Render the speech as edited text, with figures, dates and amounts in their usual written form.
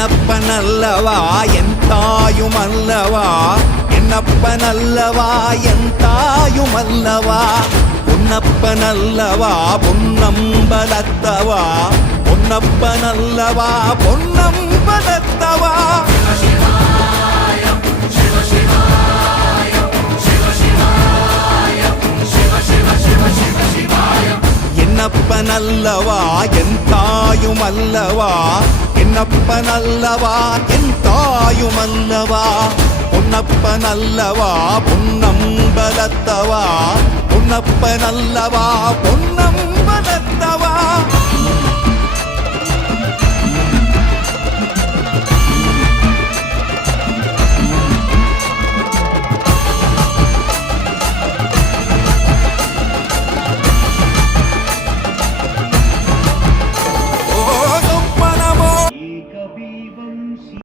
என்னப்பனல்லவா என் தாயுமல்லவா, என்னப்பனல்லவா என் தாயுமல்லவா, பொன்னப்பனல்லவா பொன்னம்பலத்தவா, பொன்னப்பனல்லவா பொன்னம்பலத்தவா. என்னப்பனல்லவா என் தாயுமல்லவா, என்னப்பனல்லவா என் தாயுமல்லவா, பொன்னப்பனல்லவா பொன்னம்பலத்தவா, பொன்னப்பனல்லவா பொன்னம்பலத்தவா.